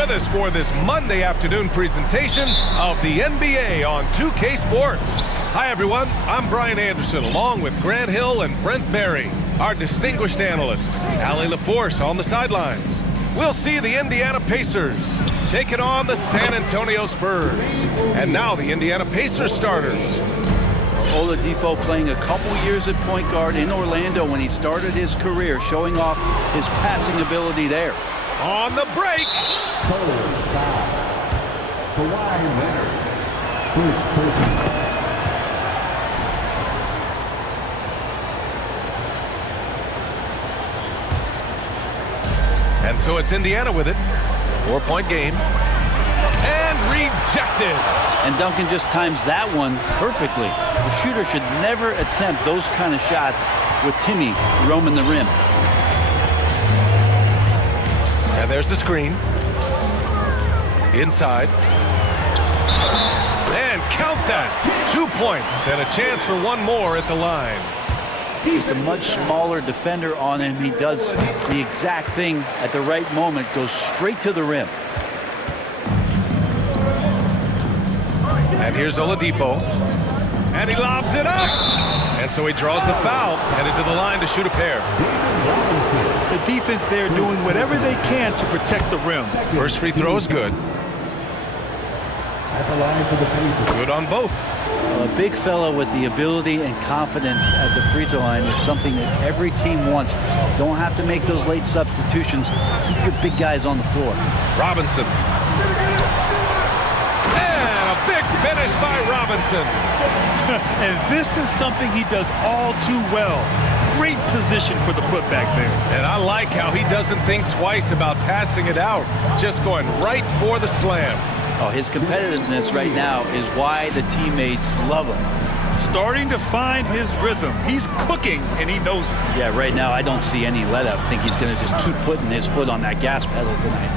with us for this Monday afternoon presentation of the NBA on 2K Sports. Hi, everyone. I'm Brian Anderson, along with Grant Hill and Brent Berry, our distinguished analyst. Allie LaForce on the sidelines. We'll see the Indiana Pacers taking on the San Antonio Spurs. And now the Indiana Pacers starters. Oladipo playing a couple years at point guard in Orlando when he started his career, showing off his passing ability there. On the break. Spurs foul. Kawhi Leonard. First person. And so it's Indiana with it. 4-point game. And rejected. And Duncan just times that one perfectly. The shooter should never attempt those kind of shots with Timmy roaming the rim. And there's the screen. Inside. And count that. 2 points and a chance for one more at the line. Just a much smaller defender on him. He does the exact thing at the right moment, goes straight to the rim. And here's Oladipo. And he lobs it up. And so he draws the foul, headed to the line to shoot a pair. The defense there doing whatever they can to protect the rim. First free throw is good. At the line for the Pacers. Good on both. A big fella with the ability and confidence at the free throw line is something that every team wants. Don't have to make those late substitutions. Keep your big guys on the floor. Robinson. Big finish by Robinson. And this is something he does all too well. Great position for the putback there. And I like how he doesn't think twice about passing it out. Just going right for the slam. Oh, his competitiveness right now is why the teammates love him. Starting to find his rhythm. He's cooking, and he knows it. Yeah, right now I don't see any let up. I think he's going to just keep putting his foot on that gas pedal tonight.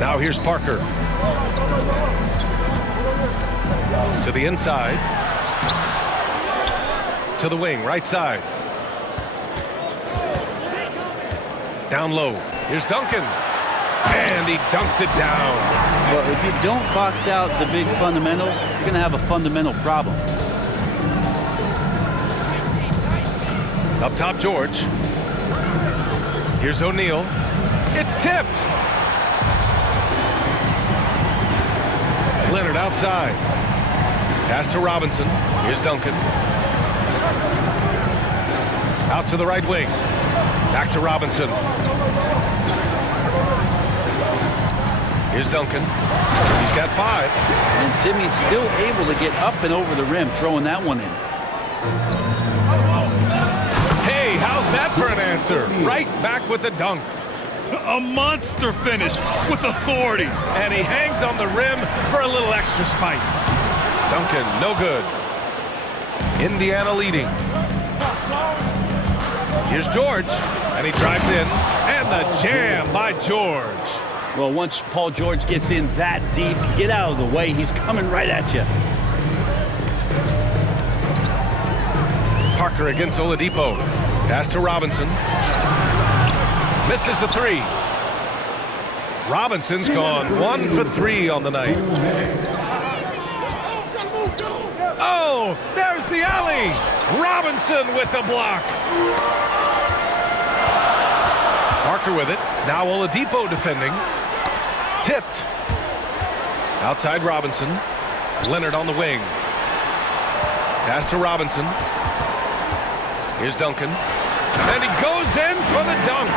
Now here's Parker. To the inside. To the wing, right side. Down low. Here's Duncan. And he dunks it down. Well, if you don't box out the big fundamental, you're going to have a fundamental problem. Up top, George. Here's O'Neal. It's tipped. Leonard outside. Pass to Robinson. Here's Duncan. Out to the right wing. Back to Robinson. Here's Duncan. He's got 5. And Timmy's still able to get up and over the rim, throwing that one in. Hey, how's that for an answer? Right back with the dunk. A monster finish with authority. And he hangs on the rim for a little extra spice. Duncan, no good. Indiana leading. Here's George, and he drives in, and the jam by George. Well, once Paul George gets in that deep, get out of the way. He's coming right at you. Parker against Oladipo. Pass to Robinson. Misses the 3. Robinson's gone 1 for 3 on the night. Oh, there's the alley. Robinson with the block. Parker with it. Now Oladipo defending. Tipped. Outside Robinson. Leonard on the wing. Pass to Robinson. Here's Duncan. And he goes in for the dunk.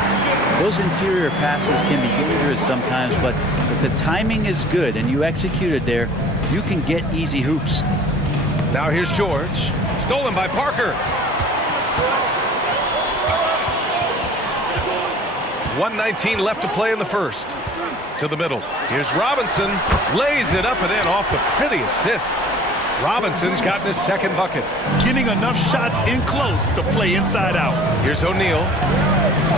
Those interior passes can be dangerous sometimes, but if the timing is good and you execute it there, you can get easy hoops. Now here's George. Stolen by Parker. 1:19 left to play in the first. To the middle. Here's Robinson. Lays it up and in off the pretty assist. Robinson's gotten his second bucket. Getting enough shots in close to play inside out. Here's O'Neal.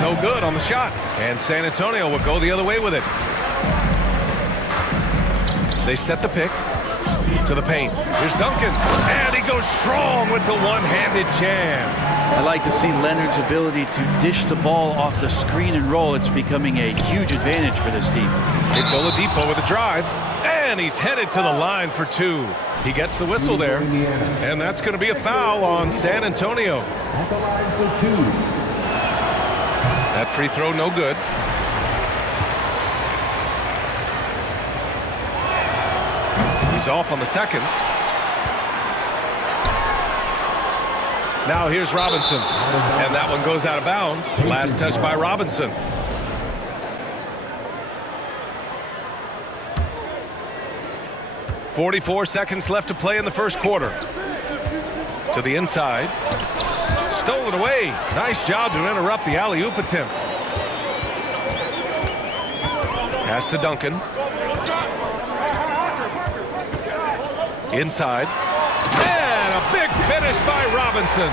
No good on the shot. And San Antonio will go the other way with it. They set the pick. To the paint. Here's Duncan. And he goes strong with the one-handed jam. I like to see Leonard's ability to dish the ball off the screen and roll. It's becoming a huge advantage for this team. It's Oladipo with a drive. And he's headed to the line for two. He gets the whistle there. And that's going to be a foul on San Antonio. At the line for two. That free throw no good. He's off on the second. Now here's Robinson. And that one goes out of bounds. Last touch by Robinson. .44 seconds left to play in the first quarter. To the inside. Stolen away. Nice job to interrupt the alley-oop attempt. Pass to Duncan. Inside. And a big finish by Robinson.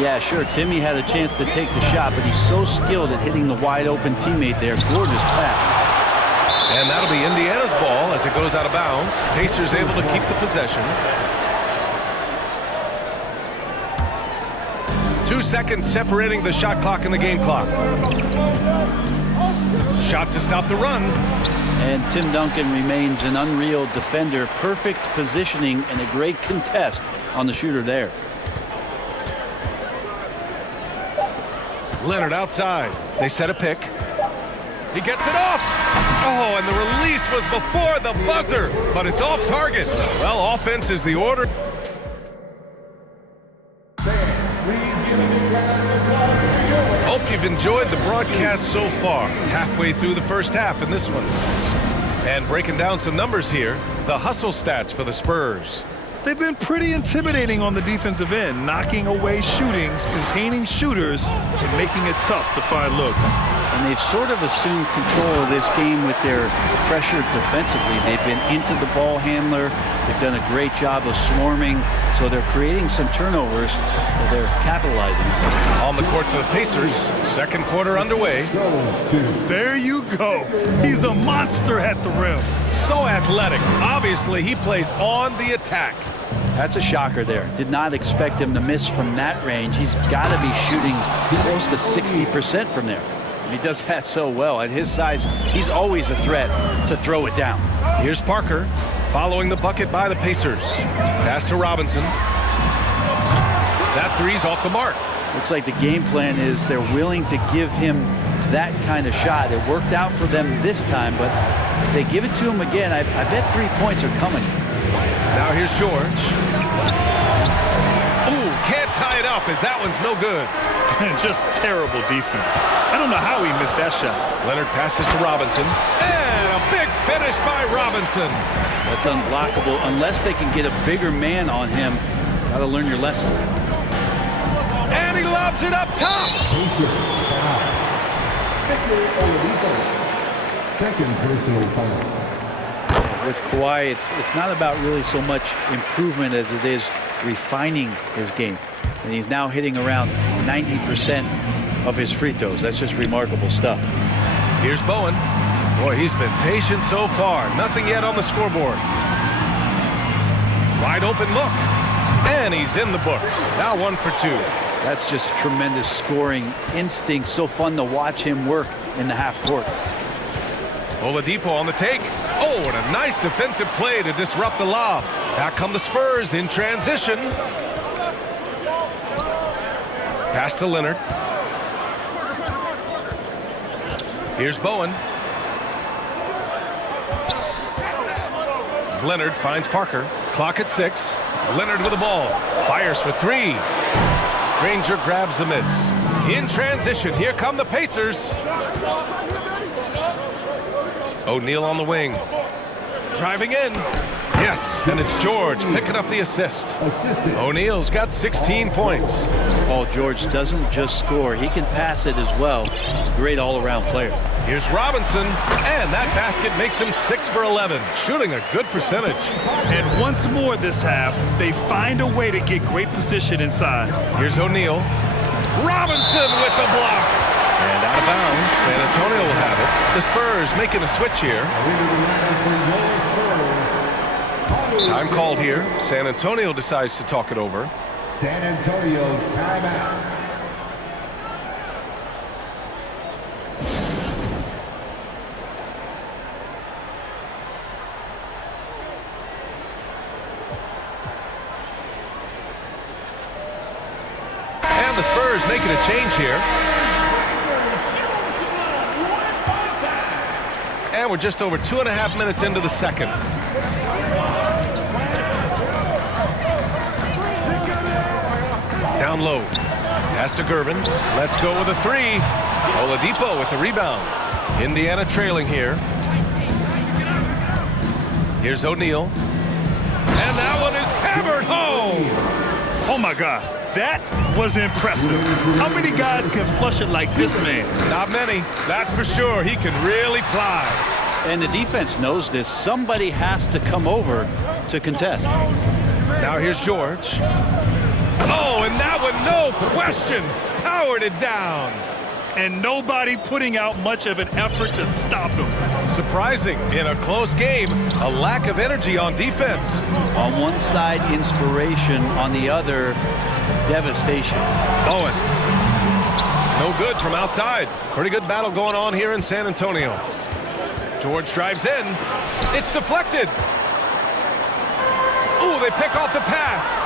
Yeah, sure, Timmy had a chance to take the shot, but he's so skilled at hitting the wide-open teammate there. Gorgeous pass. And that'll be Indiana's ball as it goes out of bounds. Pacers able to keep the possession. 2 seconds separating the shot clock and the game clock. Shot to stop the run. And Tim Duncan remains an unreal defender. Perfect positioning and a great contest on the shooter there. Leonard outside. They set a pick. He gets it off. Oh, and the release was before the buzzer, but it's off target. Well, offense is the order. Hope you've enjoyed the broadcast so far. Halfway through the first half in this one. And breaking down some numbers here, the hustle stats for the Spurs. They've been pretty intimidating on the defensive end, knocking away shootings, containing shooters, and making it tough to find looks. And they've sort of assumed control of this game with their pressure defensively. They've been into the ball handler. They've done a great job of swarming. So they're creating some turnovers that they're capitalizing on. On the court for the Pacers. Second quarter underway. There you go. He's a monster at the rim. So athletic. Obviously, he plays on the attack. That's a shocker there. Did not expect him to miss from that range. He's got to be shooting close to 60% from there. And he does that so well. At his size, he's always a threat to throw it down. Here's Parker following the bucket by the Pacers. Pass to Robinson. That three's off the mark. Looks like the game plan is they're willing to give him that kind of shot. It worked out for them this time, but if they give it to him again, I bet 3 points are coming. Now here's George. Ooh, can't tie it up as that one's no good. Just terrible defense. I don't know how he missed that shot. Leonard passes to Robinson. And a big finish by Robinson. That's unblockable unless they can get a bigger man on him. Got to learn your lesson. And he lobs it up top. Second personal foul. With Kawhi, it's not about really so much improvement as it is refining his game. And he's now hitting around 90% of his free throws. That's just remarkable stuff. Here's Bowen. Boy, he's been patient so far. Nothing yet on the scoreboard. Wide open look. And he's in the books. Now 1 for 2. That's just tremendous scoring instinct. So fun to watch him work in the half court. Oladipo on the take. Oh, and a nice defensive play to disrupt the lob. Back come the Spurs in transition. Pass to Leonard. Here's Bowen. Leonard finds Parker. Clock at 6. Leonard with the ball. Fires for 3. Granger grabs the miss. In transition, here come the Pacers. O'Neal on the wing. Driving in. Yes, and it's George picking up the assist. O'Neal's got 16 points. Paul George doesn't just score. He can pass it as well. He's a great all-around player. Here's Robinson, and that basket makes him 6 for 11, shooting a good percentage. And once more this half, they find a way to get great position inside. Here's O'Neal. Robinson with the block. And out of bounds, San Antonio will have it. The Spurs making a switch here. Time called here. San Antonio decides to talk it over. San Antonio timeout. And the Spurs making a change here. And we're just over 2.5 minutes into the second. Down low. Pass to Gervin. Let's go with a three. Oladipo with the rebound. Indiana trailing here. Here's O'Neal. And that one is hammered home. Oh my God, that was impressive. How many guys can flush it like this man? Not many, that's for sure. He can really fly. And the defense knows this. Somebody has to come over to contest. Now here's George. Oh, and that one, no question, powered it down. And nobody putting out much of an effort to stop him. Surprising, in a close game, a lack of energy on defense. On one side, inspiration. On the other, devastation. Bowen. No good from outside. Pretty good battle going on here in San Antonio. George drives in. It's deflected. Ooh, they pick off the pass.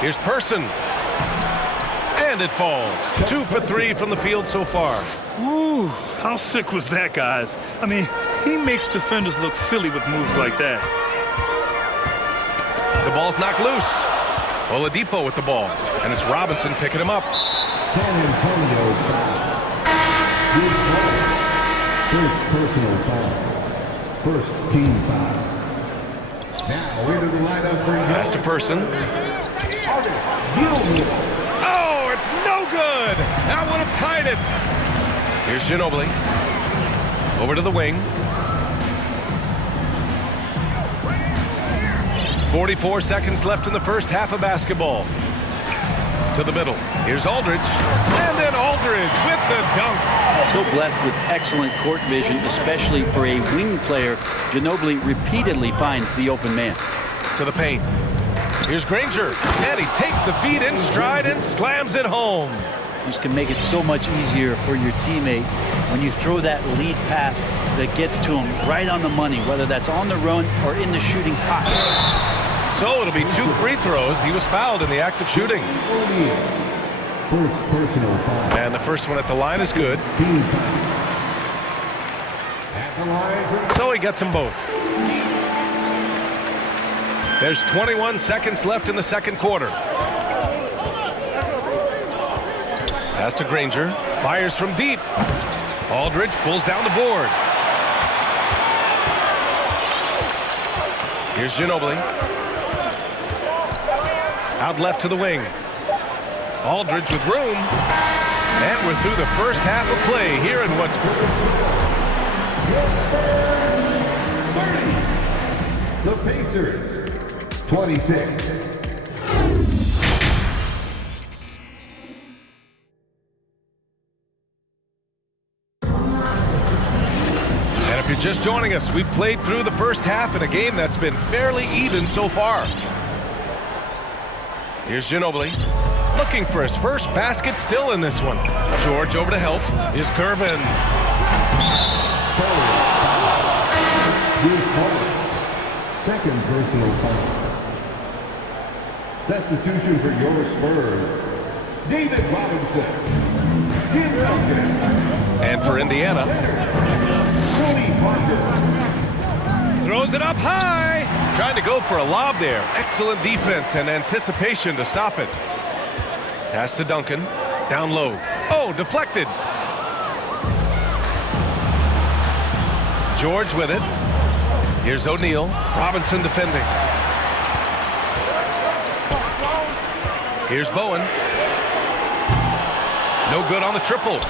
Here's Person. And it falls. 2 for 3 from the field so far. Ooh, how sick was that, guys? I mean, he makes defenders look silly with moves like that. The ball's knocked loose. Oladipo with the ball. And it's Robinson picking him up. San Antonio foul. Good foul. First personal foul. First team foul. Now into the lineup for Pass to Person. Oh, it's no good. That would have tied it. Here's Ginobili. Over to the wing. 44 seconds left in the first half of basketball. To the middle. Here's Aldridge. And then Aldridge with the dunk. So blessed with excellent court vision, especially for a wing player. Ginobili repeatedly finds the open man. To the paint. Here's Granger. And he takes the feed in stride and slams it home. This can make it so much easier for your teammate when you throw that lead pass that gets to him right on the money, whether that's on the run or in the shooting pocket. So it'll be 2 free throws. He was fouled in the act of shooting. First personal foul. And the first one at the line is good. Team foul. At the line. So he gets them both. There's 21 seconds left in the second quarter. Pass to Granger. Fires from deep. Aldridge pulls down the board. Here's Ginobili. Out left to the wing. Aldridge with room. And we're through the first half of play here in what's... The Pacers, 26. And if you're just joining us, we've played through the first half in a game that's been fairly even so far. Here's Ginobili. Looking for his first basket still in this one. George over to help. Here's Gervin. Here's Paul. Second personal foul. Substitution for your Spurs. David Robinson. Tim Duncan. And for Indiana. Tony Parker. Throws it up high. Trying to go for a lob there. Excellent defense and anticipation to stop it. Pass to Duncan. Down low. Oh, deflected. George with it. Here's O'Neal. Robinson defending. Here's Bowen. No good on the triple.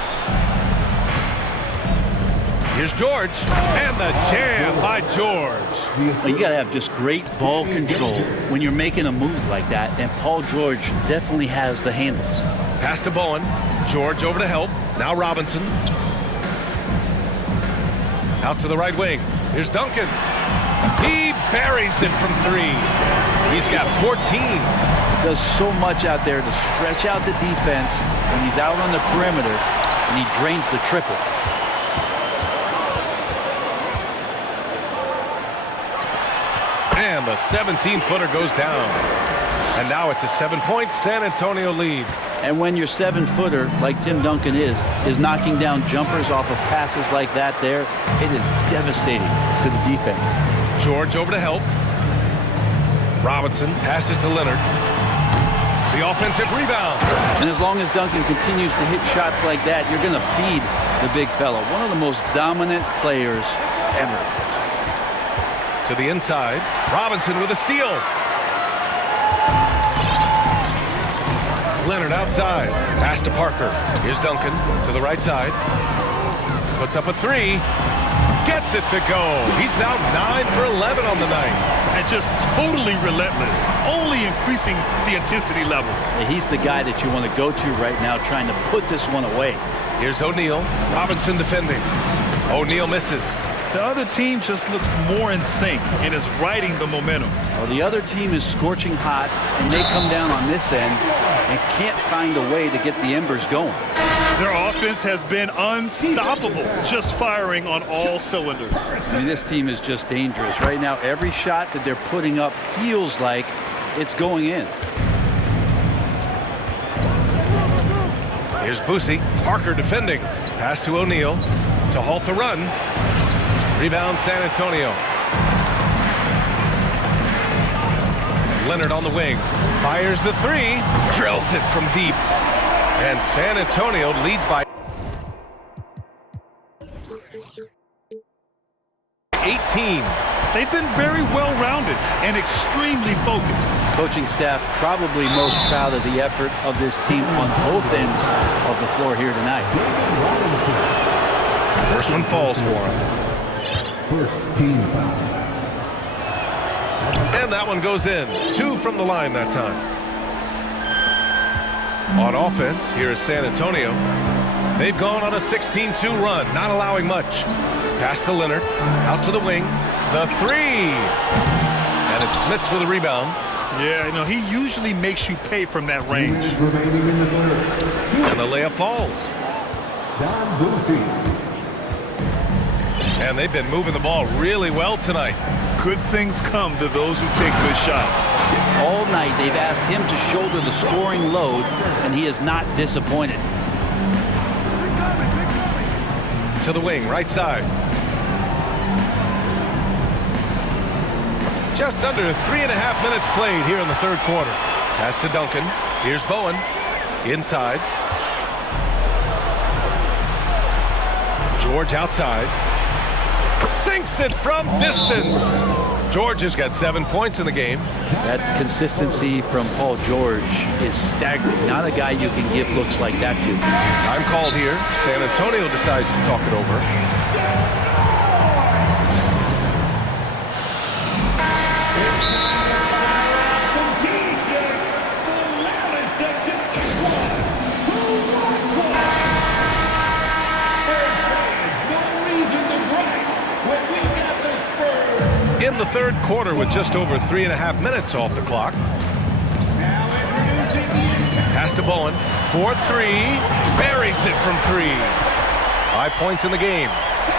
Here's George. And the jam by George. Well, you got to have just great ball control when you're making a move like that, and Paul George definitely has the handles. Pass to Bowen. George over to help. Now Robinson. Out to the right wing. Here's Duncan. He buries it from 3. He's got 14. Does so much out there to stretch out the defense when he's out on the perimeter, and he drains the triple. And the 17-footer goes down. And now it's a 7-point San Antonio lead. And when your 7-footer, like Tim Duncan is knocking down jumpers off of passes like that there, it is devastating to the defense. George over to help. Robinson passes to Leonard. The offensive rebound. And as long as Duncan continues to hit shots like that, you're going to feed the big fella. One of the most dominant players ever. To the inside. Robinson with a steal. Leonard outside. Pass to Parker. Here's Duncan to the right side. Puts up a 3. Gets it to go. He's now 9 for 11 on the night. And just totally relentless, only increasing the intensity level. He's the guy that you want to go to right now, trying to put this one away. Here's O'Neal. Robinson defending. O'Neal misses. The other team just looks more in sync and is riding the momentum. Well, the other team is scorching hot, and they come down on this end and can't find a way to get the embers going. Their offense has been unstoppable, just firing on all cylinders. I mean, this team is just dangerous. Right now, every shot that they're putting up feels like it's going in. Here's Boosie. Parker defending. Pass to O'Neal to halt the run. Rebound San Antonio. Leonard on the wing. Fires the 3. Drills it from deep. And San Antonio leads by 18. They've been very well-rounded and extremely focused. Coaching staff probably most proud of the effort of this team on both ends of the floor here tonight. First one falls for him. First team foul. And that one goes in. 2 from the line that time. On offense, here is San Antonio. They've gone on a 16-2 run, not allowing much. Pass to Leonard, out to the wing. The 3. And it's Smits with a rebound. Yeah, you know, he usually makes you pay from that range. Remaining in the third. And the layup falls. Don Boosie. And they've been moving the ball really well tonight. Good things come to those who take good shots. All night they've asked him to shoulder the scoring load, and he is not disappointed. To the wing, right side. Just under 3.5 minutes played here in the third quarter. Pass to Duncan. Here's Bowen. Inside. George outside. Sinks it from distance. George has got 7 points in the game. That consistency from Paul George is staggering. Not a guy you can give looks like that to. Time called here. San Antonio decides to talk it over. In the third quarter with just over 3.5 minutes off the clock. Pass to Bowen. 4-3. Buries it from 3. 5 points in the game.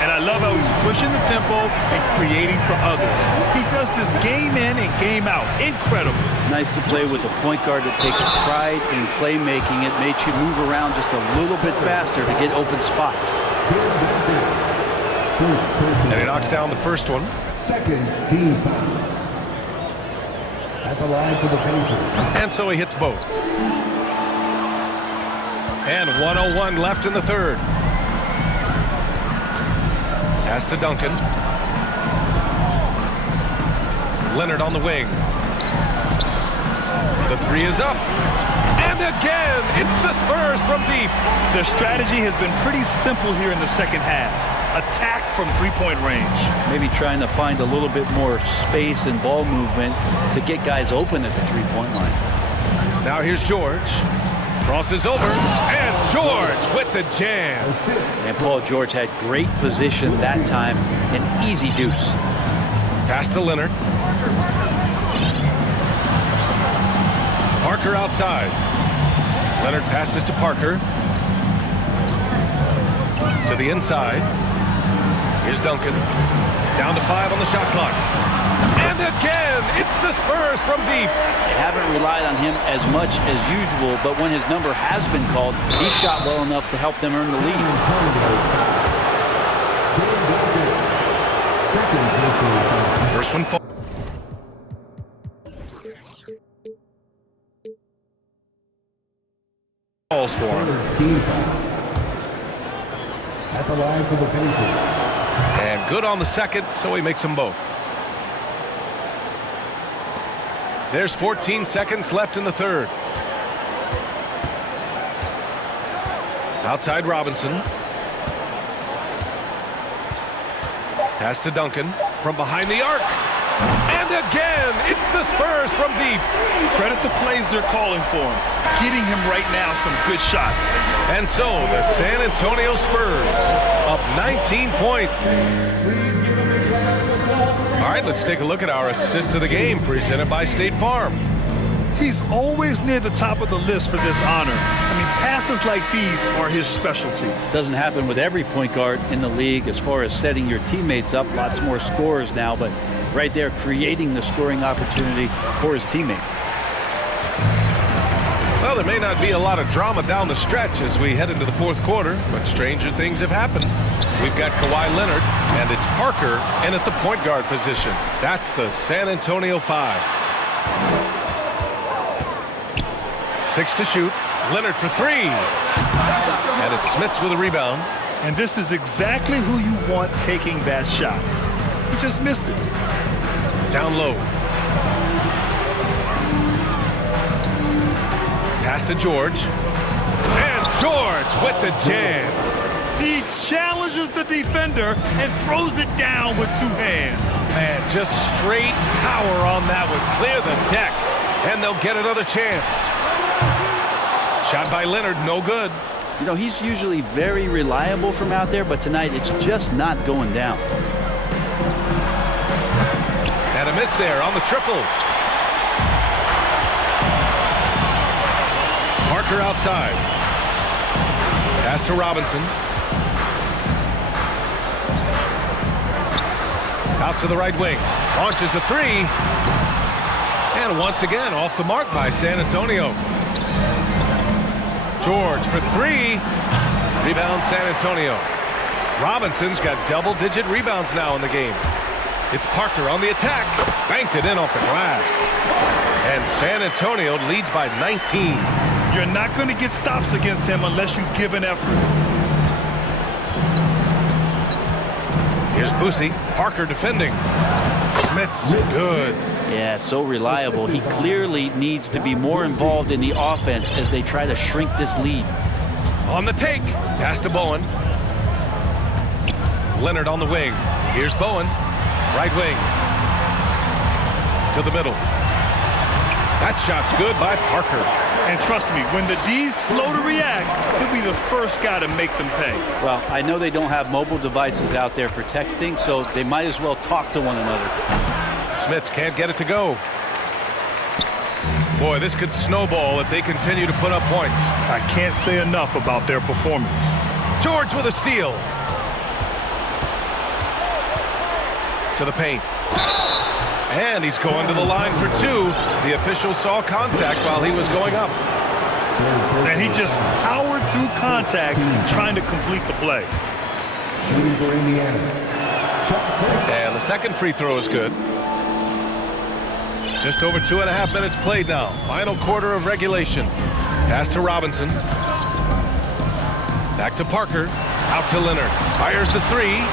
And I love how he's pushing the tempo and creating for others. He does this game in and game out. Incredible. Nice to play with a point guard that takes pride in playmaking. It makes you move around just a little bit faster to get open spots. And he knocks down the first one. Second team foul. At the line for the Pacers. And so he hits both. And 1:01 left in the third. Pass to Duncan. Leonard on the wing. The 3 is up. And again, it's the Spurs from deep. Their strategy has been pretty simple here in the second half. Attack from three-point range. Maybe trying to find a little bit more space and ball movement to get guys open at the three-point line. Now here's George. Crosses over. And George with the jam. And Paul George had great position that time. An easy deuce. Pass to Leonard. Parker outside. Leonard passes to Parker. To the inside. Here's Duncan. Down to 5 on the shot clock. And again, it's the Spurs from deep. They haven't relied on him as much as usual, but when his number has been called, he shot well enough to help them earn the lead. First one falls for him. At the line for the Pacers. And good on the second, so he makes them both. There's 14 seconds left in the third. Outside Robinson. Pass to Duncan from behind the arc. And again, it's the Spurs from deep. Credit the plays they're calling for him. Getting him right now some good shots. And so the San Antonio Spurs up 19 points. All right, let's take a look at our assist of the game presented by State Farm. He's always near the top of the list for this honor. I mean, passes like these are his specialty. Doesn't happen with every point guard in the league as far as setting your teammates up. Lots more scorers now, but right there creating the scoring opportunity for his teammate. Well, there may not be a lot of drama down the stretch as we head into the fourth quarter, but stranger things have happened. We've got Kawhi Leonard, and it's Parker in at the point guard position. That's the San Antonio 5. 6 to shoot. Leonard for 3. And it's Smits with a rebound. And this is exactly who you want taking that shot. He just missed it. Down low. Pass to George. And George with the jam. He challenges the defender and throws it down with 2 hands. Man, just straight power on that would clear the deck. And they'll get another chance. Shot by Leonard, no good. You know, he's usually very reliable from out there, but tonight it's just not going down. And a miss there on the triple. Parker outside. Pass to Robinson. Out to the right wing. Launches a 3. And once again, off the mark by San Antonio. George for 3. Rebound San Antonio. Robinson's got double-digit rebounds now in the game. It's Parker on the attack. Banked it in off the glass. And San Antonio leads by 19. You're not going to get stops against him unless you give an effort. Here's Boosie. Parker defending. Smits, good. Yeah, so reliable. He clearly needs to be more involved in the offense as they try to shrink this lead. On the take. Pass to Bowen. Leonard on the wing. Here's Bowen. Right wing. To the middle. That shot's good by Parker. And trust me, when the D's slow to react, he'll be the first guy to make them pay. Well, I know they don't have mobile devices out there for texting, so they might as well talk to one another. Smits can't get it to go. Boy, this could snowball if they continue to put up points. I can't say enough about their performance. George with a steal. To the paint. And he's going to the line for 2. The official saw contact while he was going up. And he just powered through contact trying to complete the play. Shooting for Indiana. And the second free throw is good. Just over 2.5 minutes played now. Final quarter of regulation. Pass to Robinson. Back to Parker. Out to Leonard. Fires the 3.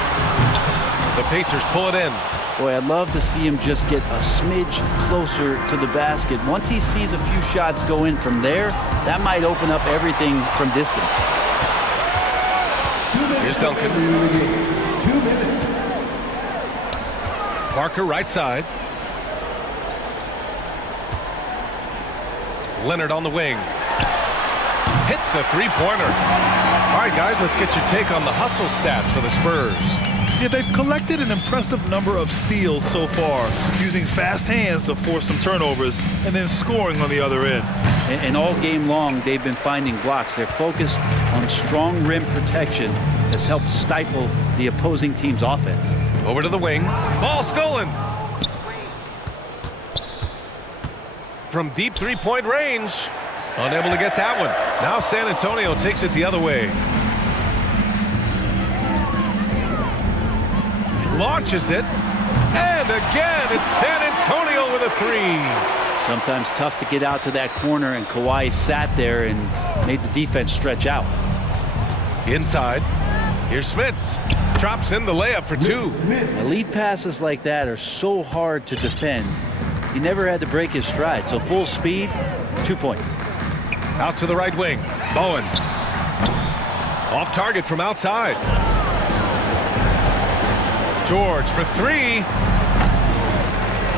The Pacers pull it in. Boy, I'd love to see him just get a smidge closer to the basket. Once he sees a few shots go in from there, that might open up everything from distance. Here's Duncan. 2 minutes. Parker right side. Leonard on the wing. Hits a 3-pointer. All right, guys, let's get your take on the hustle stats for the Spurs. Yeah, they've collected an impressive number of steals so far, using fast hands to force some turnovers and then scoring on the other end. And all game long, they've been finding blocks. Their focus on strong rim protection has helped stifle the opposing team's offense. Over to the wing. Ball stolen. From deep three-point range. Unable to get that one. Now San Antonio takes it the other way. Launches it. And again, it's San Antonio with a three. Sometimes tough to get out to that corner, and Kawhi sat there and made the defense stretch out. Inside. Here's Smits. Drops in the layup for two. Elite passes like that are so hard to defend. He never had to break his stride, so full speed, 2 points. Out to the right wing. Bowen. Off target from outside. George for three.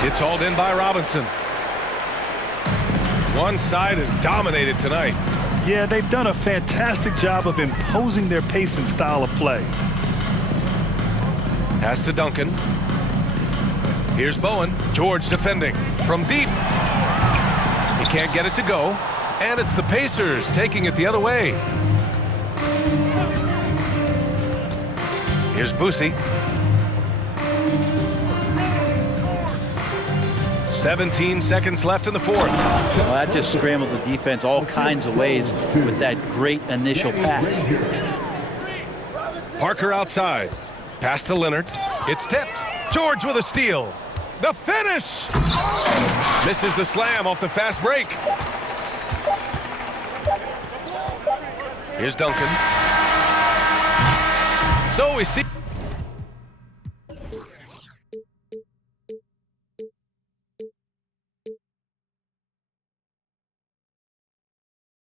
It's hauled in by Robinson. One side is dominated tonight. Yeah, they've done a fantastic job of imposing their pace and style of play. Pass to Duncan. Here's Bowen. George defending from deep. He can't get it to go. And it's the Pacers taking it the other way. Here's Boosie. 17 seconds left in the fourth. Well, that just scrambled the defense all kinds of ways with that great initial pass. Parker outside. Pass to Leonard. It's tipped. George with a steal. The finish! Misses the slam off the fast break. Here's Duncan. So we see...